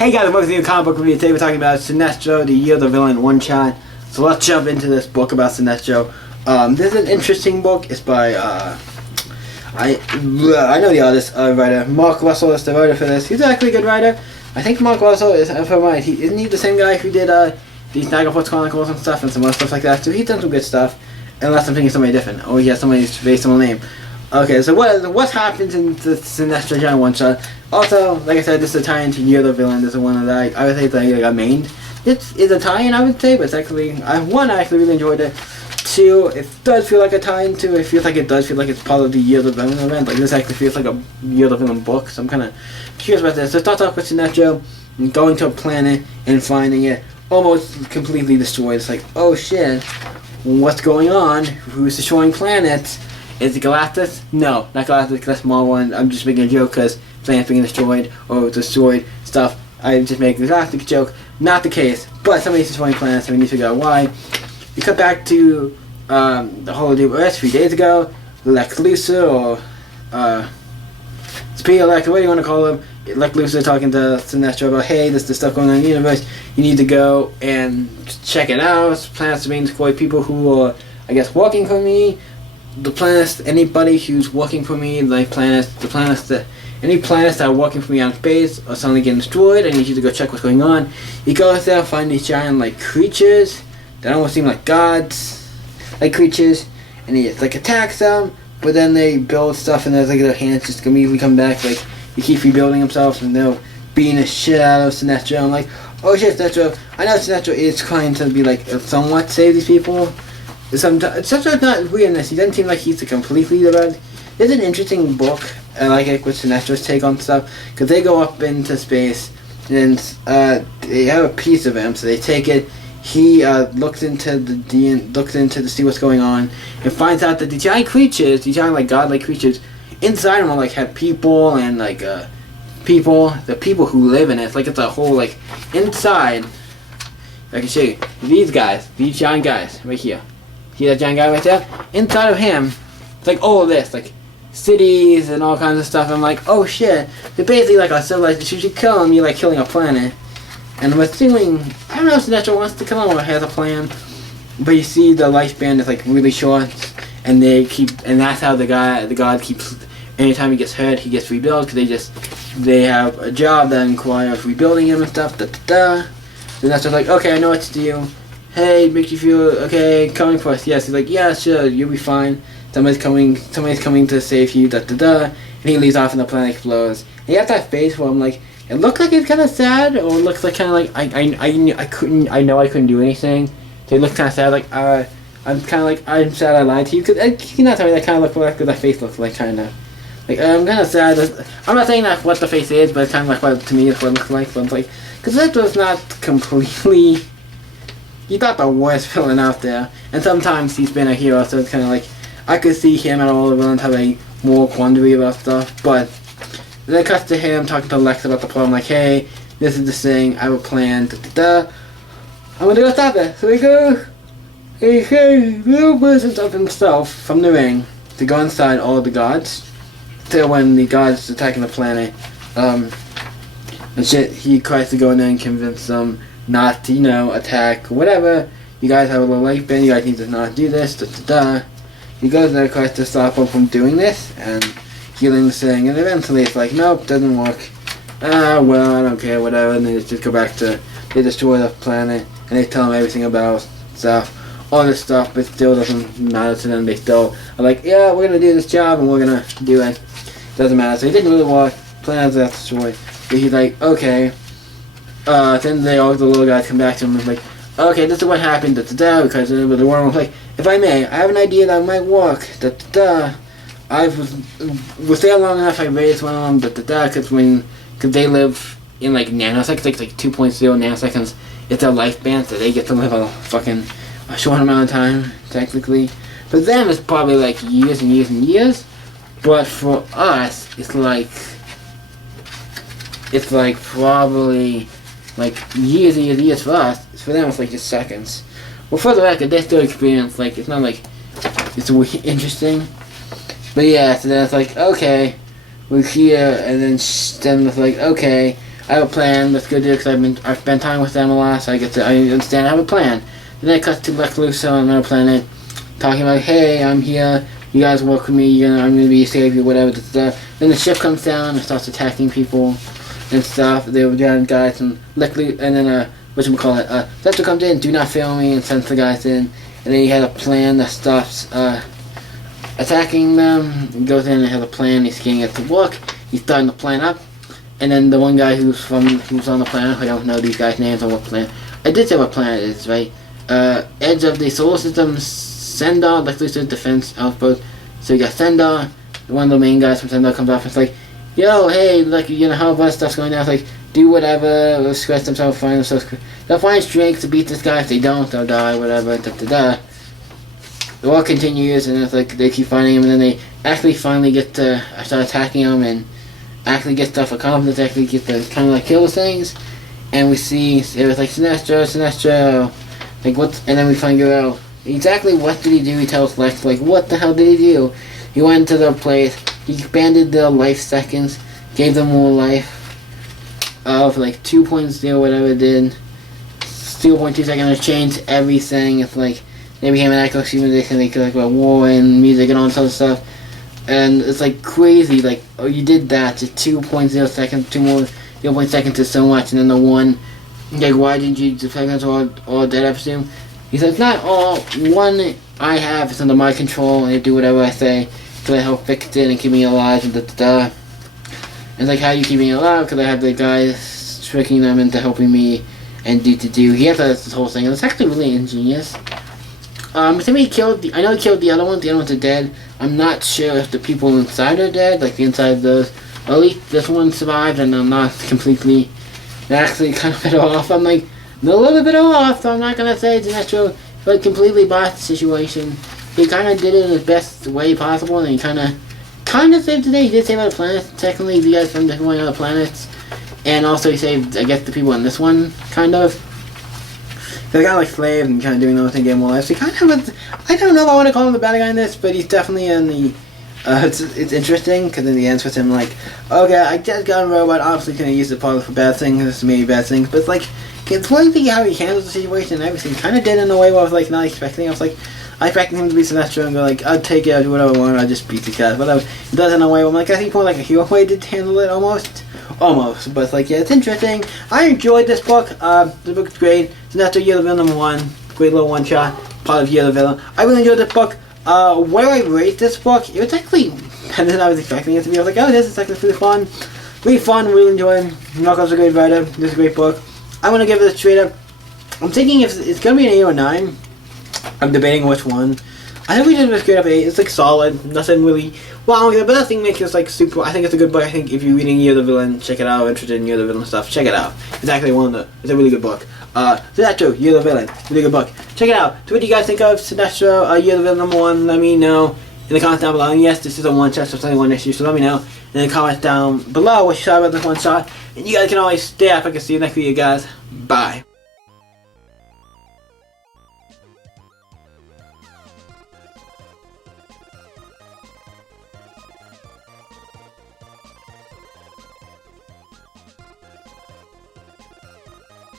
Hey guys, welcome to the comic book review. Today we're talking about Sinestro, the Year of the Villain one-shot. So let's jump into this book about Sinestro. This is an interesting book. It's by, I know the artist, writer. Mark Russell is the writer for this. He's actually a good writer. I think Mark Russell is, if I'm right, isn't he the same guy who did these Niagara Chronicles and stuff and some other stuff like that? So he's done some good stuff, unless I'm thinking somebody different. Or he has somebody's very similar name. Okay, so what happens in the Sinestro Giant one-shot? Also, like I said, this is a tie-in to Year of the Villain. This is one that I would say that I got mained. It's a tie-in, I would say, but it's actually, one, I actually really enjoyed it. Two, it does feel like a tie-in to, it feels like it's part of the Year of the Villain event. Like, this actually feels like a Year of the Villain book, so I'm kind of curious about this. So it starts off with Sinestro going to a planet and finding it almost completely destroyed. It's like, oh shit, what's going on? Who's destroying planets? Is it Galactus? No, not Galactus, that's small one. I'm just making a joke because planets being destroyed or destroyed stuff. I just make a Galactic joke. Not the case, but somebody's destroying planets and we need to figure out why. We cut back to the holiday of Earth 3 days ago. Lex Luthor or Speed Lex, what do you want to call him? Lex Luthor talking to Sinestro about, hey, there's this stuff going on in the universe. You need to go and check it out. Planets are being destroyed. People who are, I guess, working for me. The planets, anybody who's working for me, any planets that are working for me on space are suddenly getting destroyed. I need you to go check what's going on. He goes there, find these giant creatures that almost seem like gods, creatures, and he attacks them. But then they build stuff, and there's their hands just immediately come back. He keeps rebuilding himself, and they're beating the shit out of Sinestro. I'm like, oh shit, Sinestro. I know Sinestro is trying to be somewhat save these people. Sinestro's not weirdness. He doesn't seem like he's a complete leader, but it's an interesting book. I like it with Sinestro's take on stuff, because they go up into space, and they have a piece of him, so they take it. He looks into to see what's going on, and finds out that the giant creatures, these giant godlike creatures, inside them have people and the people who live in it. It's a whole inside. I can show you these giant guys right here. See that giant guy right there? Inside of him, it's all of this, cities and all kinds of stuff. I'm like, oh shit, they're basically a civilization. You should kill them, you're killing a planet. And I'm assuming, I don't know if Sinestro wants to kill him or has a plan, but you see the lifespan is really short, and that's how the god keeps, anytime he gets hurt, he gets rebuilt, because they have a job that requires rebuilding him and stuff, Sinestro's okay, I know what to do. Hey, make you feel okay, coming for us. Yes, he's yeah, sure, you'll be fine. Somebody's coming to save you, and he leaves off and the planet explodes. And he has that face where I'm it looks like he's kind of sad, or it looks kind of I know I couldn't do anything. So he looks kind of sad, I'm kind of I'm sad I lied to you, because you cannot tell me that kind of look like what that face looks like, kind of. I'm kind of sad. I'm not saying that's what the face is, but it's kind of what, to me, it's what it looks like. So I'm because that was not completely. He's not the worst villain out there, and sometimes he's been a hero, so it's kind of I could see him and all the villains have a more quandary about stuff, but then it cuts to him talking to Lex about the problem, hey, this is the thing, I have a plan, I'm gonna go stop it. So he little versions of himself from the ring to go inside all of the gods, so when the gods attacking the planet, and shit, he tries to go in there and convince them not to, attack, whatever. You guys have a little life band, you guys need to not do this, He goes there, tries to stop them from doing this, and healing the thing, and eventually it's nope, doesn't work. Well, I don't care, whatever, and they just go back to, they destroy the planet, and they tell them everything about stuff, all this stuff, but it still doesn't matter to them. They still are yeah, we're gonna do this job, and we're gonna do it. Doesn't matter, so he didn't really work, planets are destroyed, but he's okay. Then the little guys come back to him and okay, this is what happened, because the worm was if I may, I have an idea that might work, I was there long enough, I raised one of them, because they live in nanoseconds, 2.0 nanoseconds, it's their lifespan, so they get to live a short amount of time, technically. For them, it's probably years and years and years, but for us, it's probably years and years and years for us. For them, it's just seconds. Well, for the record, they still experience it's not it's interesting. But yeah, so then it's okay, we're here, and then it's okay, I have a plan. Let's go do it because I've spent time with them a lot, so I understand. I have a plan. Then it cuts to Lex Luthor on another planet, talking about, hey, I'm here. You guys work with me. I'm gonna be your savior, whatever. Then the ship comes down and starts attacking people and stuff. They were down guys and Lex Luthor, and then Sinestro comes in. Do not fail me, and sends the guys in. And then he had a plan that stops attacking them. He goes in and has a plan. He's getting it to work. He's starting the plan up. And then the one guy who's on the planet, I don't know these guys' names or what planet. I did say what planet it is, right? Edge of the solar system, Sendar, Lex Luthor's defense outpost. So you got Sendar, one of the main guys from Sendar comes off and it's like, yo, hey, like, how much stuff's going on? It's like, do whatever, scratch themselves, find themselves. They'll find strength to beat this guy. If they don't, they'll die, whatever, da-da-da. The war continues, and it's like, they keep finding him, and then they actually finally get to start attacking him, and actually get stuff accomplished, actually get to kind of like kill things. And we see, it was like, Sinestro, like, what, and then we find out, exactly what did he do? He tells Lex, like, what the hell did he do? He went to the place, he expanded the life seconds, gave them more life, of like 2.0, whatever it did, 0.2 seconds, changed everything. It's like, they became an actual civilization, they could like about war and music and all this other stuff. And it's like crazy, like, oh, you did that, just 2.0 seconds, 2 more 0.0 seconds is so much, and then the one, like, why didn't you defend us all dead, I presume? He says, not all, one I have is under my control, and I do whatever I say, so I help fix it and keep me alive, and da-da-da. And it's like, how do you keep me alive? Because I have the guys tricking them into helping me, and do. He has this whole thing, and it's actually really ingenious. I know he killed the other ones are dead. I'm not sure if the people inside are dead, like the inside of those. Or at least this one survived, and I'm not completely, actually kind of better off. I'm like, a little bit off, so I'm not going to say Sinestro, but completely botched the situation. He kind of did it in his best way possible, and he kind of saved the day. He did save other planets. Technically, the guys from the other planets. And also he saved, I guess, the people in this one, kind of. They're kind of like slaves and kind of doing other things, getting more life. So he kind of, I don't know if I want to call him the bad guy in this, but he's definitely in the, it's interesting, because in the end with him like, okay, I just got a robot, obviously going to use the power for bad things, maybe bad things, but it's like, it's one thing how he handles the situation and everything. Kind of did in a way where I was like not expecting. I was like, I expected him to be Sinestro and go like, I'll take it, I'll do whatever I want, I'll just beat the guys, whatever. He does it in a way where I'm like, I think more like a hero way to handle it almost. But it's like, yeah, it's interesting. I enjoyed this book. The book's great. Sinestro, Year of the Villain #1. Great little one-shot. Part of Year of the Villain. I really enjoyed this book. Where I rate this book, it was actually better than I was expecting it to be. I was like, oh, this is actually really fun. Really fun, really enjoyed. Knuckles is a great writer. This is a great book. I'm going to give it a straight up. I'm thinking if it's going to be an 8 or 9. I'm debating which one. I think we did a straight up 8. It's like solid. Nothing really wrong with it, but nothing makes it like super. I think it's a good book. I think if you're reading Year of the Villain, check it out. Interested in Year of the Villain stuff, check it out. It's actually it's a really good book. Sinestro, Year of the Villain, really good book. Check it out. So what do you guys think of Sinestro, Year of the Villain #1? Let me know in the comments down below. And yes, this is a one-shot, so it's only one issue, so let me know in the comments down below what you thought about this one shot. And you guys can always stay up. I can see you next video, guys. Bye.